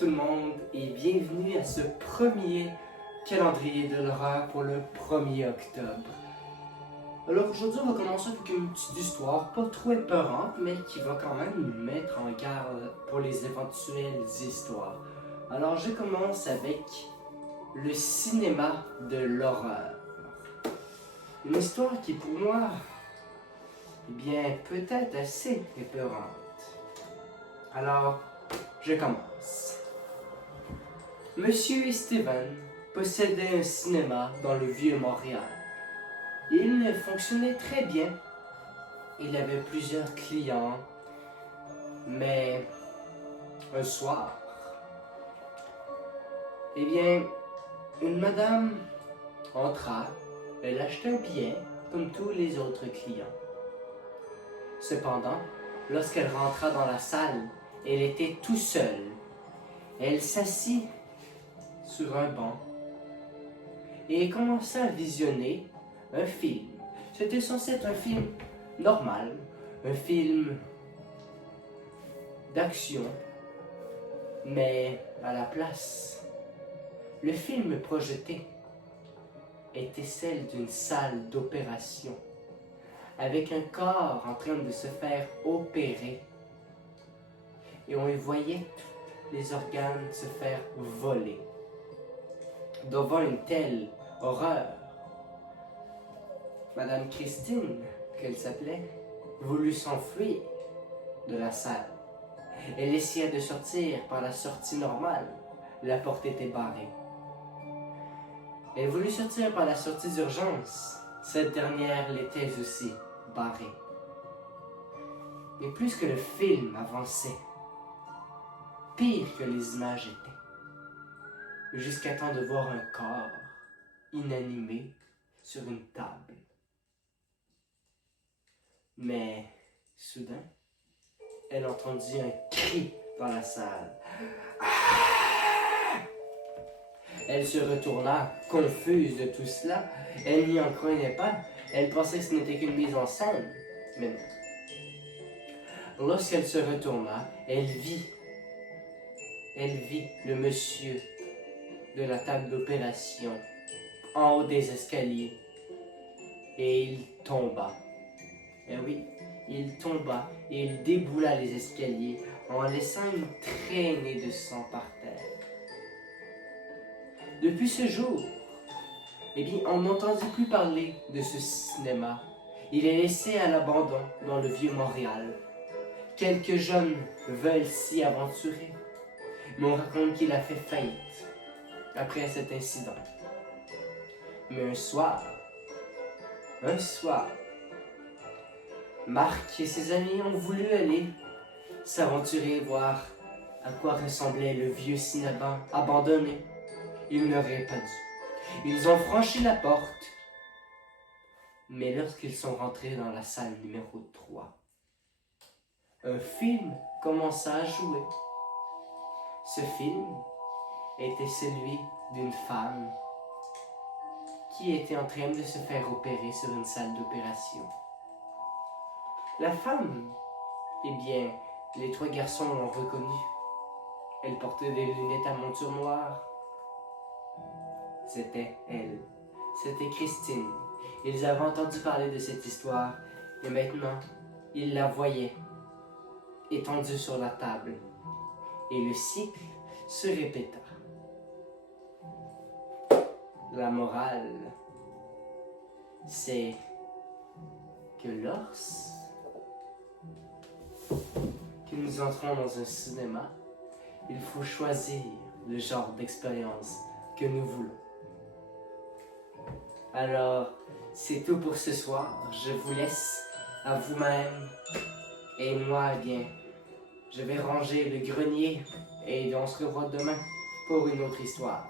tout le monde et bienvenue à ce premier calendrier de l'horreur pour le 1er octobre. Alors aujourd'hui on va commencer avec une petite histoire pas trop épeurante mais qui va quand même nous mettre en garde pour les éventuelles histoires. Alors je commence avec le cinéma de l'horreur. Une histoire qui pour moi peut être assez épeurante. Alors, je commence. Monsieur Steven possédait un cinéma dans le Vieux-Montréal. Il fonctionnait très bien. Il avait plusieurs clients. Mais, un soir, une madame entra. Elle achetait un billet comme tous les autres clients. Cependant, lorsqu'elle rentra dans la salle, elle était tout seule. Elle s'assit sur un banc et commença à visionner un film. C'était censé être un film normal, un film d'action, mais à la place, le film projeté était celle d'une salle d'opération, avec un corps en train de se faire opérer. Et on y voyait tous les organes se faire voler. Devant une telle horreur, Madame Christine, qu'elle s'appelait, voulut s'enfuir de la salle. Elle essaya de sortir par la sortie normale. La porte était barrée. Elle voulut sortir par la sortie d'urgence. Cette dernière l'était aussi barrée. Mais plus que le film avançait, pire que les images étaient, jusqu'à temps de voir un corps inanimé sur une table. Mais, soudain, elle entendit un cri dans la salle. Elle se retourna, confuse de tout cela. Elle n'y en croyait pas. Elle pensait que ce n'était qu'une mise en scène. Mais non. Lorsqu'elle se retourna, elle vit le monsieur de la table d'opération en haut des escaliers. Et il tomba. Eh oui, il tomba et il déboula les escaliers en laissant une traînée de sang par terre. Depuis ce jour, on n'entendit plus parler de ce cinéma. Il est laissé à l'abandon dans le Vieux-Montréal. Quelques jeunes veulent s'y aventurer, mais on raconte qu'il a fait faillite après cet incident. Mais un soir, Marc et ses amis ont voulu aller s'aventurer, voir à quoi ressemblait le vieux cinéma abandonné. Ils n'auraient pas dû. Ils ont franchi la porte, mais lorsqu'ils sont rentrés dans la salle numéro 3, un film commença à jouer. Ce film était celui d'une femme qui était en train de se faire opérer sur une salle d'opération. La femme, les trois garçons l'ont reconnue. Elle portait des lunettes à monture noire. C'était elle. C'était Christine. Ils avaient entendu parler de cette histoire et maintenant, ils la voyaient étendue sur la table. Et le cycle se répéta. La morale, c'est que lorsque nous entrons dans un cinéma, il faut choisir le genre d'expérience que nous voulons. Alors, c'est tout pour ce soir. Je vous laisse à vous-même. Et moi, je vais ranger le grenier et on se revoit demain pour une autre histoire.